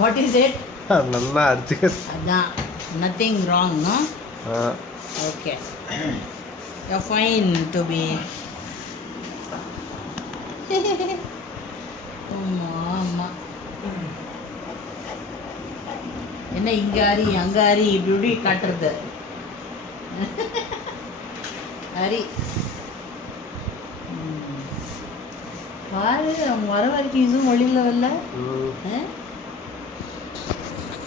What is it? நல்லா அடிச்சுக்க. அதான் nothing wrong, no? Okay. You're fine to be. ஆமா. என்ன இங்க ஆரி அங்க ஆரி இப்படி காட்டுறது? ஹரி பாரு அவங்க வர வரைக்கும் இதுவும் ஒளியில வரல.